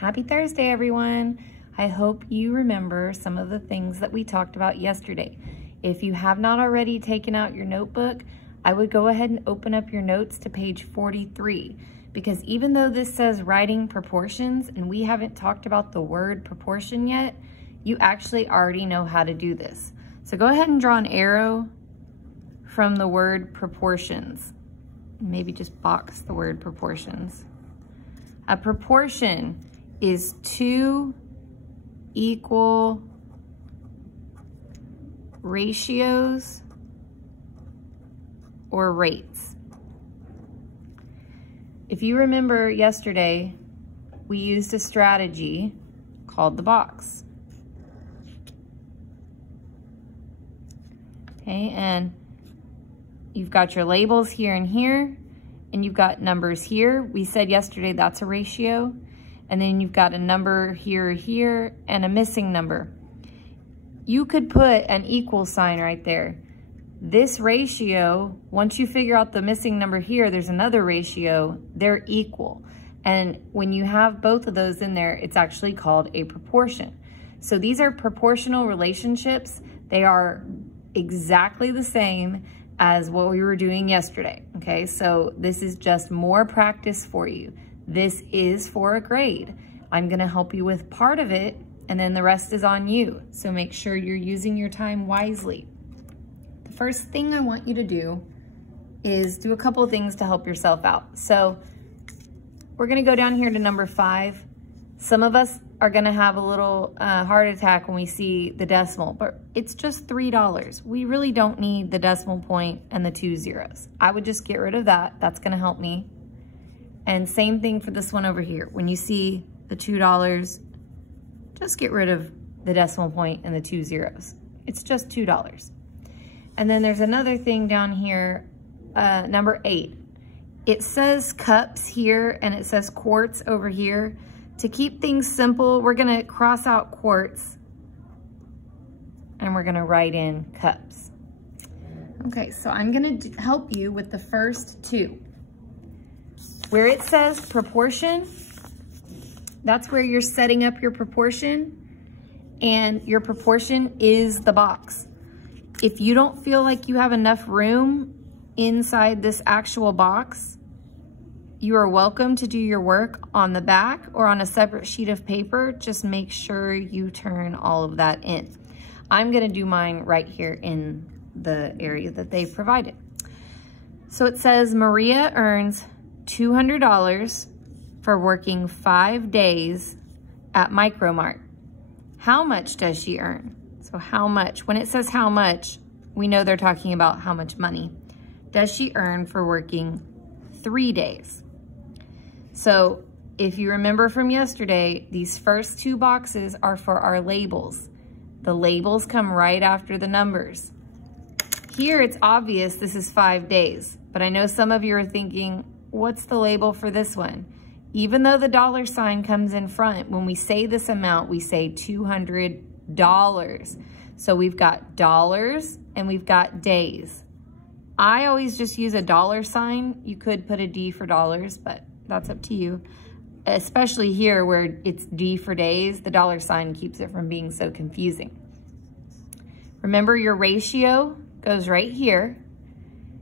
Happy Thursday, everyone. I hope you remember some of the things that we talked about yesterday. If you have not already taken out your notebook, I would go ahead and open up your notes to page 43, because even though this says writing proportions and we haven't talked about the word proportion yet, you actually already know how to do this. So go ahead and draw an arrow from the word proportions. Maybe just box the word proportions. A proportion is two equal ratios or rates. If you remember yesterday, we used a strategy called the box. Okay, and you've got your labels here and here, and you've got numbers here. We said yesterday that's a ratio. And then you've got a number here, here, and a missing number. You could put an equal sign right there. This ratio, once you figure out the missing number here, there's another ratio, they're equal. And when you have both of those in there, it's actually called a proportion. So these are proportional relationships. They are exactly the same as what we were doing yesterday, okay? So this is just more practice for you. This is for a grade. I'm gonna help you with part of it, and then the rest is on you. So make sure you're using your time wisely. The first thing I want you to do is do a couple of things to help yourself out. So we're gonna go down here to number 5. Some of us are gonna have a little heart attack when we see the decimal, but it's just $3. We really don't need the decimal point and the 2 zeros. I would just get rid of that. That's gonna help me. And same thing for this one over here. When you see the $2, just get rid of the decimal point and the 2 zeros. It's just $2. And then there's another thing down here, number 8. It says cups here and it says quarts over here. To keep things simple, we're gonna cross out quarts and we're gonna write in cups. Okay, so I'm gonna help you with the first two. Where it says proportion, that's where you're setting up your proportion, and your proportion is the box. If you don't feel like you have enough room inside this actual box, you are welcome to do your work on the back or on a separate sheet of paper. Just make sure you turn all of that in. I'm gonna do mine right here in the area that they've provided. So it says Maria earns $200 for working 5 days at Micro-Mart. How much does she earn? So how much? When it says how much, we know they're talking about how much money does she earn for working 3 days. So if you remember from yesterday, these first two boxes are for our labels. The labels come right after the numbers. Here it's obvious this is 5 days, but I know some of you are thinking, what's the label for this one? Even though the dollar sign comes in front, when we say this amount, we say $200. So we've got dollars and we've got days. I always just use a dollar sign. You could put a D for dollars, but that's up to you. Especially here where it's D for days, the dollar sign keeps it from being so confusing. Remember, your ratio goes right here.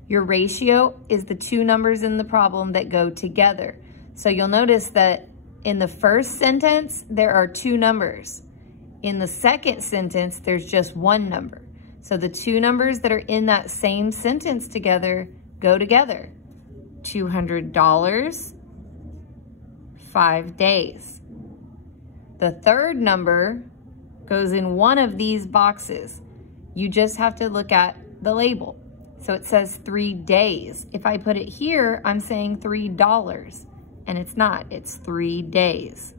Your ratio is the two numbers in the problem that go together. So you'll notice that in the first sentence, there are two numbers. In the second sentence, there's just one number. So the two numbers that are in that same sentence together go together. $200, 5 days. The third number goes in one of these boxes. You just have to look at the label. So it says 3 days. If I put it here, I'm saying $3, and it's not, it's 3 days.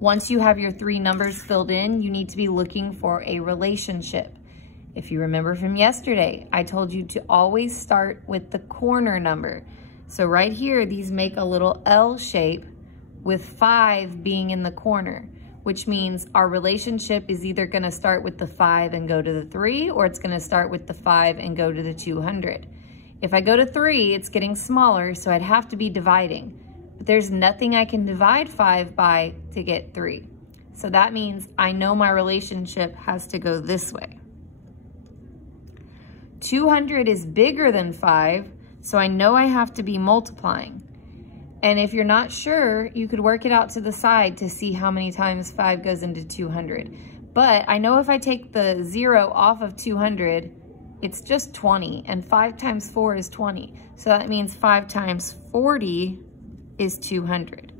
Once you have your three numbers filled in, you need to be looking for a relationship. If you remember from yesterday, I told you to always start with the corner number. So right here, these make a little L shape with 5 being in the corner, which means our relationship is either gonna start with the 5 and go to the 3, or it's gonna start with the 5 and go to the 200. If I go to 3, it's getting smaller, so I'd have to be dividing. but there's nothing I can divide 5 by to get 3. So that means I know my relationship has to go this way. 200 is bigger than 5, so I know I have to be multiplying. And if you're not sure, you could work it out to the side to see how many times 5 goes into 200. But I know if I take the 0 off of 200, it's just 20, and 5 times 4 is 20. So that means 5 times 40 is 200.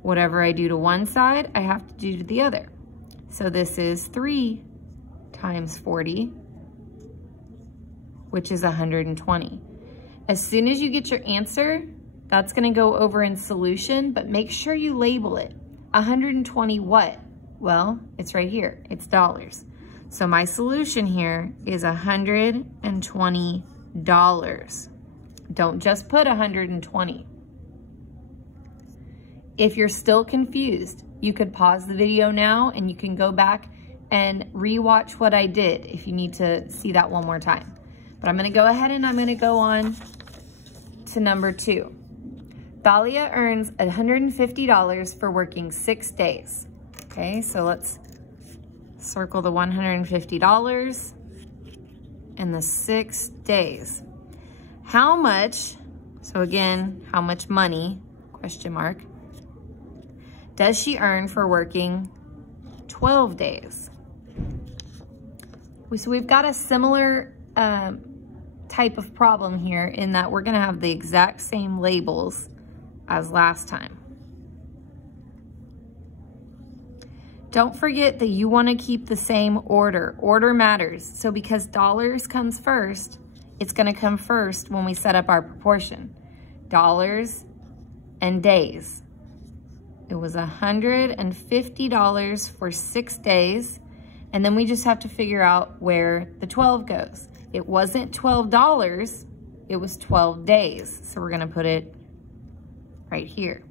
Whatever I do to one side, I have to do to the other. So this is 3 times 40, which is 120. As soon as you get your answer, that's gonna go over in solution, but make sure you label it. 120 what? Well, it's right here, it's dollars. So my solution here is $120. Don't just put 120. If you're still confused, you could pause the video now and you can go back and rewatch what I did if you need to see that one more time. But I'm gonna go ahead and I'm gonna go on to number 2. Thalia earns $150 for working 6 days. Okay, so let's circle the $150 and the 6 days. How much, so again, how much money, question mark, does she earn for working 12 days? So we've got a similar type of problem here in that we're gonna have the exact same labels as last time. Don't forget that you wanna keep the same order. Order matters. So because dollars comes first, it's gonna come first when we set up our proportion. Dollars and days. It was $150 for 6 days, and then we just have to figure out where the 12 goes. It wasn't $12, it was 12 days. So we're gonna put it right here.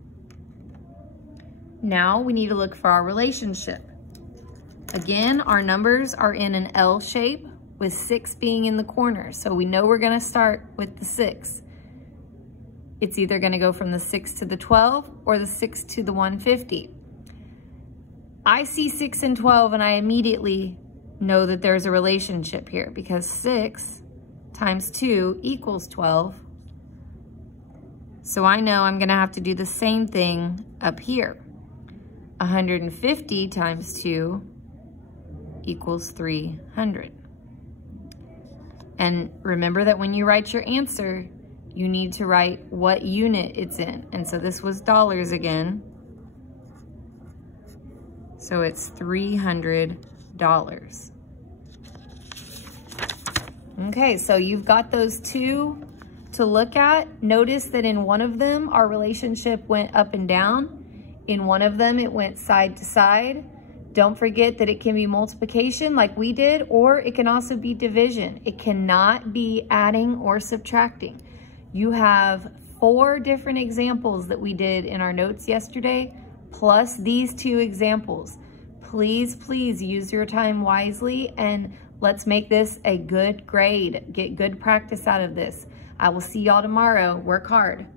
Now we need to look for our relationship. Again, our numbers are in an L shape with 6 being in the corner. So we know we're gonna start with the 6. It's either gonna go from the 6 to the 12 or the 6 to the 150. I see 6 and 12 and I immediately know that there's a relationship here because 6 times 2 equals 12. So I know I'm gonna have to do the same thing up here. 150 times 2 equals 300. And remember that when you write your answer, you need to write what unit it's in. And so this was dollars again. So it's $300. Okay, so you've got those two to look at. Notice that in one of them, our relationship went up and down. In one of them, it went side to side. Don't forget that it can be multiplication like we did, or it can also be division. It cannot be adding or subtracting. You have 4 different examples that we did in our notes yesterday, plus these 2 examples. Please, please use your time wisely and let's make this a good grade. Get good practice out of this. I will see y'all tomorrow. Work hard.